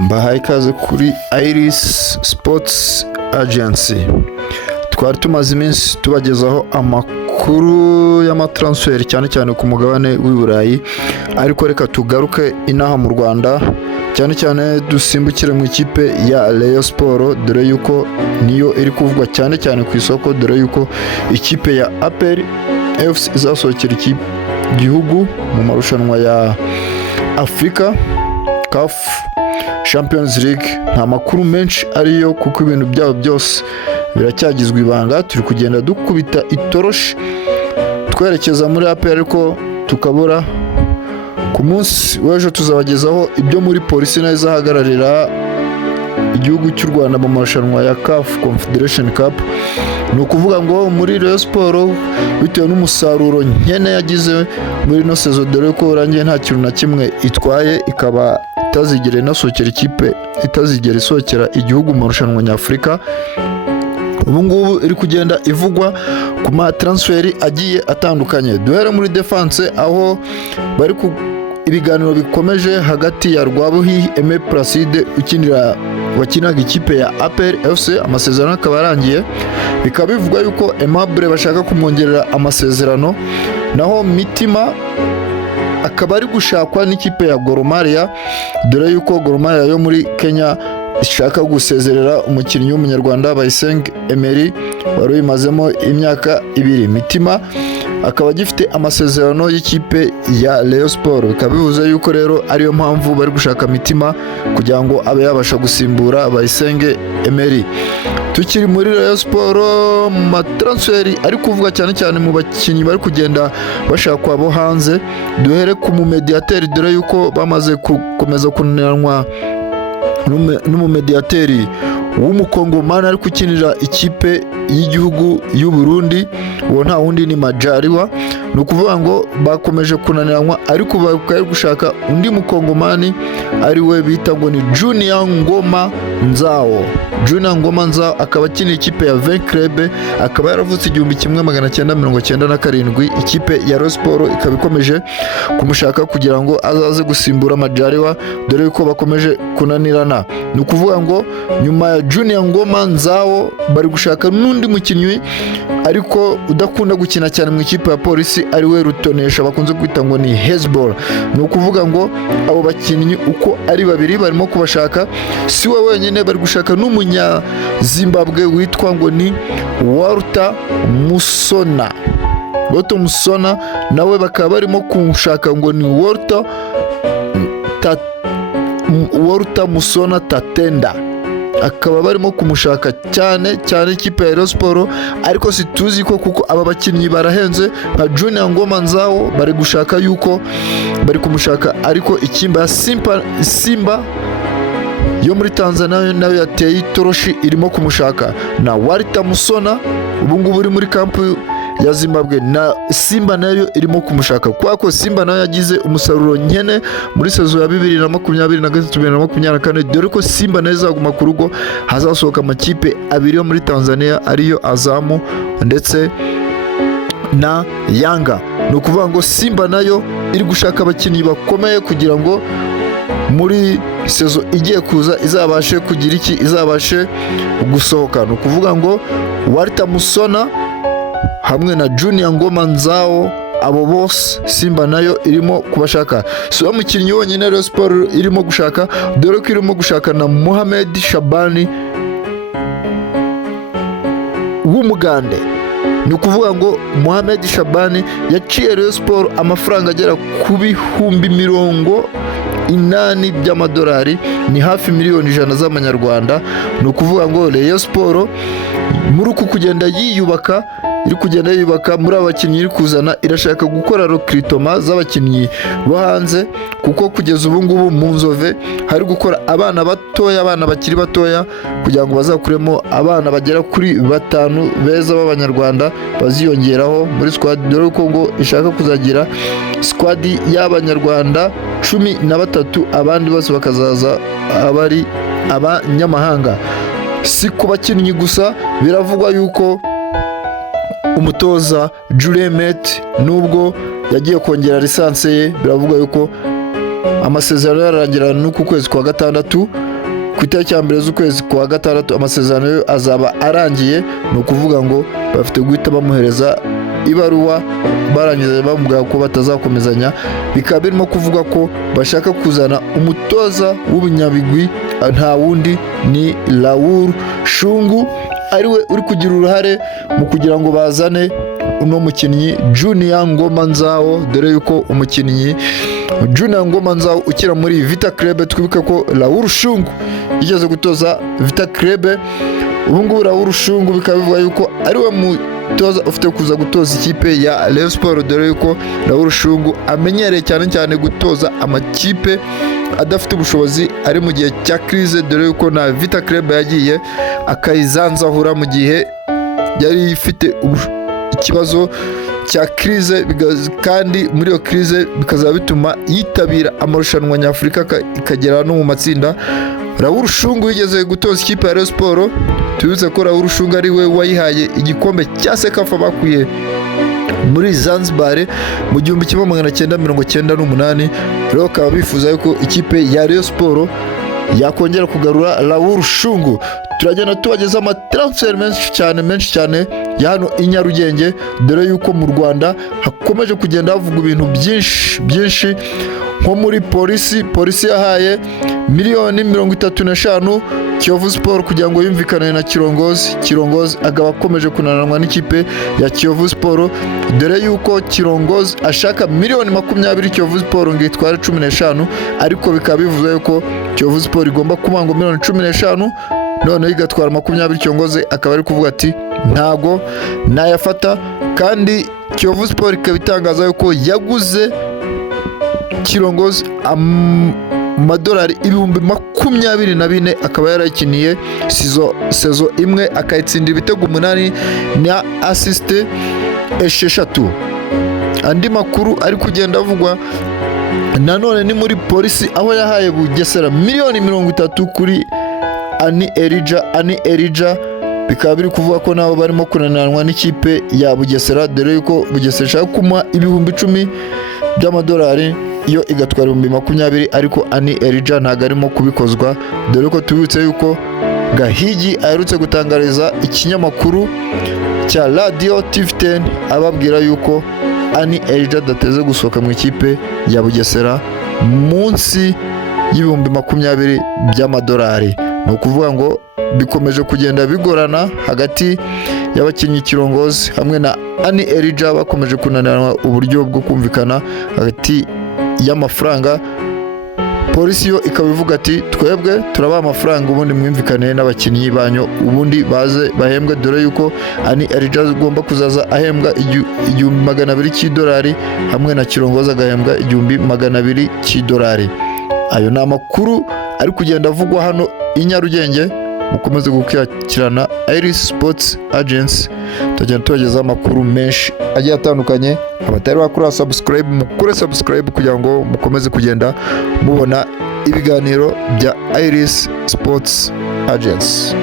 mbahaye ikaze kuri Iris Sports Agency. Twari tumaze iminsi tubagezaho amakuru y'amatransfer cyane cyane ku mugabane w'i Burayi, ariko reka tugaruke inaha mu Rwanda, cyane cyane dusimbukire mu ikipe ya Rayon Sport, dore yuko niyo iri kuvugwa cyane cyane ku isoko, dore yuko ikipe ya APR FC izasohokera igihugu mu marushanwa ya Africa CAF Champions League. Nta makuru menshi ariyo kuko ibintu byabo byose biracyagizwe ibanga. Turi kugenda dukubita itoroshi twerekeza muri APR, ariko tukabura. Ku munsi w'ejo tuzabagezaho ibyo muri polisi nayo izahagararira igihugu cy'u Rwanda mu marushanwa ya CAF Confederation Cup. Ni ukuvuga ngo muri Rayon Sport, bitewe n'umusaruro nkene yagize muri ino sezo, dore ko urangiye nta kintu na kimwe itwaye, ikaba itazigera inasohokera ikipe, itazigera isohokera igihugu mu marushanwa nyafurika. Ubu ngubu iri kugenda ivugwa ku matransferi agiye atandukanye. Duhere muri defense, aho bari ibiganiro bikomeje hagati ya Rwabuhi Aime Placide wakinaga ikipe ya APR FC, amasezerano akaba arangiye. Bikaba bivugwa yuko Aimable bashaka kumwongerera amasezerano, naho Mitima akaba ari gushakwa n'ikipe ya Gor Mahia, dore yuko Gor Mahia yo muri Kenya ishaka gusezerera umukinnyi w'umunyarwanda Bayisenge Emery wari uyimazemo imyaka 2. Mitima akaba agifite amasezerano y'ikipe ya Rayon Sport. Bikaba bivuze yuko rero ariyo mpamvu bari gushaka Mitima kugira ngo abe yabasha gusimbura Bayisenge Emery. Tukiri muri Rayon Sport, matransferi ari kuvuga cyane cyane mu bakinnyi bari kugenda bashakwa abo hanze. Duhere ku mumediateri, dore yuko bamaze gukomeza kunanirwa n'umumediateri w'umukongomani ari gukinira ikipe y'igihugu y'u Burundi, uwo nta wundi ni Majaliwa. Ni ukuvuga ngo bakomeje kunaniranwa, ariko bakaba gushaka undi mukongomani ari we bita ngo ni Junior Ngoma Nzao. Junior Ngoma Nzao akaba akinira ikipe ya Vin Club, akaba yaravutse 1997. Ikipe ya Rayon Sport ikaba ikomeje kumushaka kugira ngo azaze gusimbura Majaliwa, dore yuko bakomeje kunanirana. Ni ukuvuga ngo nyuma ya Junior Ngoma Nzao bari gushaka n'undi mukinnyi ariko udakunda gukina cyane mu ikipe ya polisi, ari we Rutonesha bakunze kwita ngo ni Hezbollah. Ni ukuvuga ngo abo bakinnyi uko ari babiri barimo kubashaka, si we wenyine, bari gushaka n'umunya Zimbabwe witwa ngo ni Walter Musona. Walter Musona nawe bakaba barimo kumushaka ngo ni Walter Musona Tatenda, akaba barimo kumushaka cyane cyane ikipe ya Rayon Sport, ariko situzi ko kuko aba bakinnyi barahenze. Nka Junior Ngoma Nzao bari gushaka yuko bari kumushaka, ariko ikimba ya Simba yo muri Tanzania nayo yateye itoroshi irimo kumushaka, na Walter Musona ubu ngubu uri muri kampu ya Zimbabwe, na Simba nayo irimo kumushaka, kwako Simba nayo yagize umusaruro nkene muri sezo ya 2023-2024, dore ko Simba nayo izaguma ku rugo. Hazasohoka amakipe 2 yo muri Tanzania, ariyo Azamu ndetse na Yanga. Ni ukuvuga ngo Simba nayo iri gushaka abakinnyi bakomeye kugira ngo muri sezo igiye kuza izabashe kugira iki, izabashe gusohoka. Ni ukuvuga ngo Walter Musona hamwe na Junior Ngoma Nzao, abo bose Simba nayo irimo kubashaka. So umukinnyi wonyine Rayon Sport irimo gushaka, dore ko irimo gushaka na Mohamed Shabani w'Umugande. Ni ukuvuga ngo Mohamed Shabani yaciye Rayon Sport amafaranga agera ku 80,000 by'amadolari, ni hafi miliyoni 100 z'amanyarwanda. Ni ukuvuga ngo Rayon Sport muri uku kugenda yiyubaka, iri kugenda yubaka muri abakinnyi iri kuzana, irashaka gukora recruitment z'abakinnyi bo hanze, kuko kugeza ubu ngubu mu Nzove hari gukora abana batoya, abana bakiri batoya, kugira ngo bazakuremo abana bagera kuri 5 beza b'abanyarwanda baziyongeraho muri squad, dore ko ngo ishaka kuzagira squad y'abanyarwanda 13, abandi bose bakazaza abari abanyamahanga. Si ku bakinnyi gusa, biravugwa yuko umutoza Julien Met nubwo yagiye kongera lisansi ye, biravuga yuko amasezerano yarangira n'uku kwezi kwa gatandatu, ku itariki ya mbere z'ukwezi kwa gatandatu amasezerano yo azaba arangiye. ni ukuvuga ngo bafite guhita bamuhereza ibaruwa barangiza bamubwira ko batazakomezanya. Bikaba birimo kuvuga ko bashaka kuzana umutoza w'ubunyabigwi, nta wundi ni Raoul Shungu, ariwe uri kugira uruhare mu kugira ngo bazane uno mukinnyi Junior Ngoma Nzao, dore yuko umukinnyi Junior Ngoma Nzao ukira muri Vita Club, twibuke ko Raoul Shungu yigeze gutoza Vita Club. Ubu ngubu Raoul Shungu bikaba bivuga yuko ariwe mutoza ufite kuza gutoza ikipe ya Rayon Sport, dore yuko Raoul Shungu amenyereye cyane cyane gutoza amakipe adafite ubushobozi ari mu gihe cya crise, dore yuko na Vita Club yagiye akayizanzahura mu gihe yari ifite ikibazo cya crise, kandi muri iyo crise bikazaba bituma yitabira amarushanwa nyafurika ikagera no mu matsinda. Raoul Shungu yigeze gutoza ikipe ya Rayon Sport, tubibutse ko Raoul Shungu ari we wayihaye igikombe cya Sekafa bakuye muri Zanzibar mu 1998. rero bakaba bifuza yuko ikipe ya Rayon Sport yakongera kugarura Raoul Shungu. Turagenda tubageza amatransfer menshi cyane ya hano i Nyarugenge, dore yuko mu Rwanda hakomeje kugenda havuga ibintu byinshi nko muri polisi yahaye miliyoni 35 Kiyovu Sport kugira ngo yumvikane na Kirongozi akaba akomeje kunananwa n'ikipe ya Kiyovu Sport, dore yuko Kirongozi ashaka miliyoni 20 Kiyovu Sport ngo itware 15, ariko bikaba bivuze yuko Kiyovu Sport igomba kumanga miliyoni 15 none igatwara 20. Kirongozi akaba ari kuvuga ati ntago nayafata, kandi Kiyovu Sport ikaba itangaza yuko yaguze Kirongozi amadolari 24,000 akaba yarayikiniye sezo imwe akayitsindira ibitego 8 na assiste 6. Andi makuru ari kugenda avugwa nanone ni muri polisi, aho yahaye Bugesera miliyoni 30 kuri Ani Elija. Bikaba biri kuvuga ko nabo barimo kunananwa n'ikipe ya Bugesera, dore yuko Bugesera ishaka kumuha 10,000 by'amadolari yo igatwara 20,000, ariko Ani Elija ntago arimo kubikozwa, dore ko tubibutse yuko Gahigi aherutse gutangariza ikinyamakuru cya Radio TV10 ababwira yuko Ani Elija adateze gusohoka mu ikipe ya Bugesera munsi y'20,000 by'amadolari. ni ukuvuga ngo bikomeje kugenda bigorana hagati y'abakinnyi Kirongozi hamwe na Ani Elija, bakomeje kunanirana uburyo bwo kumvikana hagati y'amafaranga. Polisi yo ikaba ivuga ati twebwe turabaha amafaranga ubundi mwimvikane n'abakinnyi banyu ubundi baze bahembwe, dore yuko Ani Elija agomba kuzaza ahembwa 200,000 cy'idolari hamwe na Kirongozi agahembwa 200,000 cy'idolari. Ayo ni amakuru ari kugenda avugwa hano i Nyarugenge. Mukomeze gukurikirana Iris Sports Agency, tugenda tubageza amakuru menshi agiye atandukanye. Abatari bakora subscribe, mukore subscribe kugira ngo mukomeze kugenda mubona ibiganiro bya Iris Sports Agency.